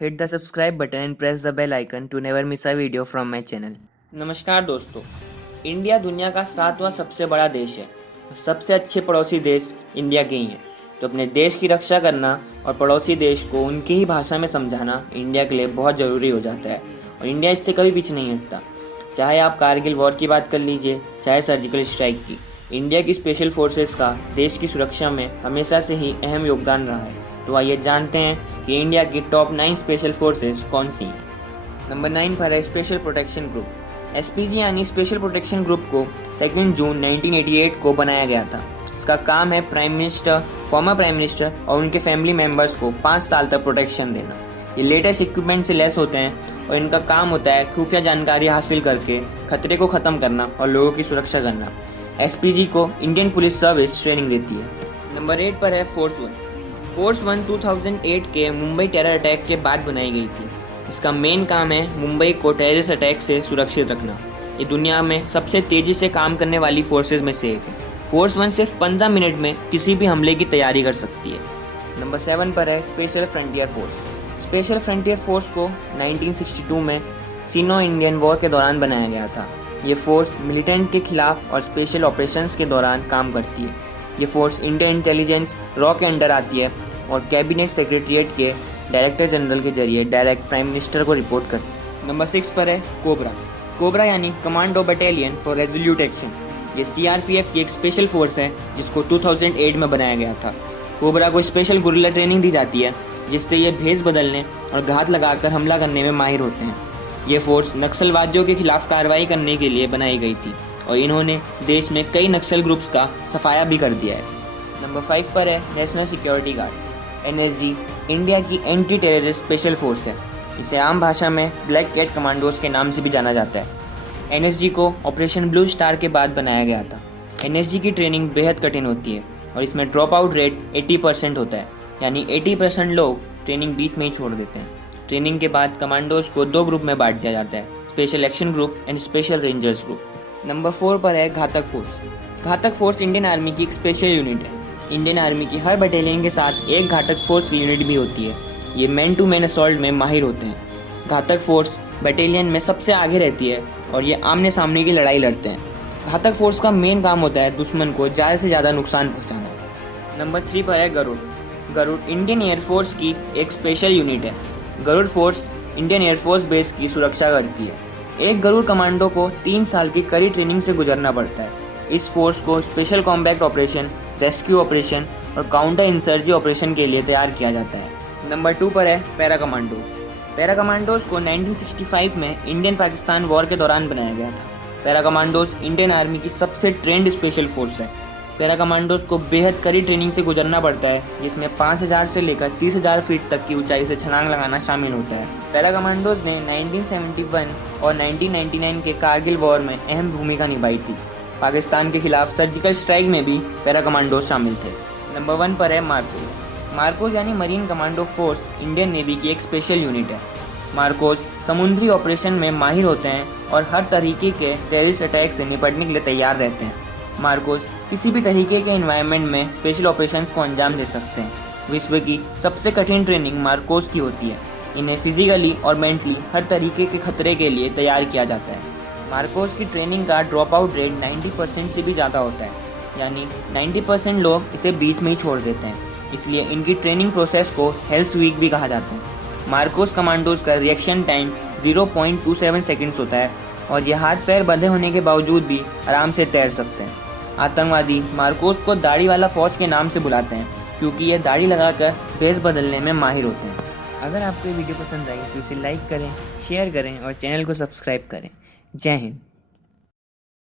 Hit the subscribe button and press the bell icon to never miss a video from my channel. नमस्कार दोस्तों, India दुनिया का 7वां सबसे बड़ा देश है और सबसे अच्छे पड़ोसी देश इंडिया के ही हैं। तो अपने देश की रक्षा करना और पड़ोसी देश को उनकी ही भाषा में समझाना इंडिया के लिए बहुत ज़रूरी हो जाता है और इंडिया इससे कभी पीछे नहीं हटता। चाहे आप कारगिल वॉर की बात कर लीजिए, चाहे सर्जिकल स्ट्राइक की, इंडिया की स्पेशल फोर्सेस का देश की सुरक्षा में हमेशा से ही अहम योगदान रहा है। तो आइए जानते हैं कि इंडिया की टॉप 9 स्पेशल फोर्सेस कौन सी हैं। नंबर 9 पर है स्पेशल प्रोटेक्शन ग्रुप। एसपीजी यानी स्पेशल प्रोटेक्शन ग्रुप को 2 जून 1988 को बनाया गया था। इसका काम है prime minister, former prime minister और उनके फैमिली मेम्बर्स को 5 साल तक प्रोटेक्शन देना। ये लेटेस्ट इक्विपमेंट से लैस होते हैं और इनका काम होता है खुफिया जानकारी हासिल करके खतरे को ख़त्म करना और लोगों की सुरक्षा करना। एसपीजी को इंडियन पुलिस सर्विस ट्रेनिंग देती है। नंबर 8 पर है फोर्स 1। फोर्स 1 2008 के मुंबई टेरर अटैक के बाद बनाई गई थी। इसका मेन काम है मुंबई को टेररिस्ट अटैक से सुरक्षित रखना। ये दुनिया में सबसे तेज़ी से काम करने वाली फोर्सेज में से एक है। फोर्स 1 सिर्फ 15 मिनट में किसी भी हमले की तैयारी कर सकती है। नंबर 7 पर है special frontier force. Special frontier force को 1962 में सिनो इंडियन वॉर के दौरान बनाया गया था। ये फोर्स मिलिटेंट के खिलाफ और स्पेशल ऑपरेशंस के दौरान काम करती है। ये फोर्स इंडियन इंटेलिजेंस रॉ के अंडर आती है और कैबिनेट सेक्रेटरीट के डायरेक्टर जनरल के जरिए डायरेक्ट प्राइम मिनिस्टर को रिपोर्ट करती है। नंबर 6 पर है कोबरा। कोबरा यानी commando battalion for resolute action. ये सीआरपीएफ की एक स्पेशल फोर्स है जिसको 2008 में बनाया गया था। कोबरा को स्पेशल गुरिल्ला ट्रेनिंग दी जाती है जिससे ये भेष बदलने और घात लगाकर हमला करने में माहिर होते हैं। ये फोर्स नक्सलवादियों के खिलाफ कार्रवाई करने के लिए बनाई गई थी और इन्होंने देश में कई नक्सल ग्रुप्स का सफाया भी कर दिया है। नंबर 5 पर है national security guard. NSG India की एंटी टेररिस्ट स्पेशल फोर्स है। इसे आम भाषा में ब्लैक कैट कमांडोज के नाम से भी जाना जाता है। एनएसजी को ऑपरेशन ब्लू स्टार के बाद बनाया गया था। एनएसजी की ट्रेनिंग बेहद कठिन होती है और इसमें ड्रॉप आउट रेट 80% होता है, यानी 80% लोग ट्रेनिंग बीच में ही छोड़ देते हैं। ट्रेनिंग के बाद कमांडोज को 2 ग्रुप में बांट दिया जाता है, special action group and special rangers group. Number 4 पर है घातक फोर्स। घातक फोर्स इंडियन आर्मी की एक स्पेशल यूनिट है। इंडियन आर्मी की हर बटालियन के साथ एक घातक फोर्स की यूनिट भी होती है। ये मैन टू मैन असॉल्ट में माहिर होते हैं। घातक फोर्स बटालियन में सबसे आगे रहती है और ये आमने सामने की लड़ाई लड़ते हैं। घातक फोर्स का मेन काम होता है दुश्मन को ज़्यादा से ज़्यादा नुकसान पहुंचाना। नंबर 3 पर है गरुड़। गरुड़ इंडियन एयरफोर्स की एक स्पेशल यूनिट है। Garud force Indian air force base की सुरक्षा करती है। एक गरुड़ कमांडो को 3 साल की कड़ी ट्रेनिंग से गुजरना पड़ता है। इस फोर्स को special combat operation, rescue operation और काउंटर इंसर्जी ऑपरेशन के लिए तैयार किया जाता है। नंबर 2 पर है पैरा कमांडोज। पैरा कमांडोज को 1965 में इंडियन पाकिस्तान वॉर के दौरान बनाया गया था। पैरा कमांडोज इंडियन आर्मी की सबसे ट्रेंड स्पेशल फोर्स है। पैरा कमांडोज को बेहद कड़ी ट्रेनिंग से गुजरना पड़ता है जिसमें 5000 से लेकर 30,000 फीट तक की ऊंचाई से छलांग लगाना शामिल होता है। पैरा कमांडोज ने 1971 और 1999 के कारगिल वॉर में अहम भूमिका निभाई थी। पाकिस्तान के खिलाफ सर्जिकल स्ट्राइक में भी पैरा कमांडोज शामिल थे। नंबर 1 पर है मार्कोज। मार्कोज यानी marine commando force Indian navy की एक स्पेशल यूनिट है। मार्कोज समुद्री ऑपरेशन में माहिर होते हैं और हर तरीके के टेररिस्ट अटैक से निपटने के लिए तैयार रहते हैं। मार्कोज किसी भी तरीके के एनवायरनमेंट में स्पेशल ऑपरेशंस को अंजाम दे सकते हैं। विश्व की सबसे कठिन ट्रेनिंग मार्कोज की होती है। इन्हें फिजिकली और मेंटली हर तरीके के खतरे के लिए तैयार किया जाता है। मार्कोज की ट्रेनिंग का ड्रॉप आउट रेट 90% से भी ज़्यादा होता है, यानी 90% लोग इसे बीच में ही छोड़ देते हैं। इसलिए इनकी ट्रेनिंग प्रोसेस को हेल्थ वीक भी कहा जाता है। मार्कोज कमांडोज का रिएक्शन टाइम 0.27 सेकेंड्स होता है और ये हाथ पैर बंधे होने के बावजूद भी आराम से तैर सकते हैं। आतंकवादी मार्कोज को दाढ़ी वाला फौज के नाम से बुलाते हैं क्योंकि ये दाढ़ी लगाकर भेष बदलने में माहिर होते हैं। अगर आपको ये वीडियो पसंद आई तो इसे लाइक करें, शेयर करें और चैनल को सब्सक्राइब करें। जय हिंद।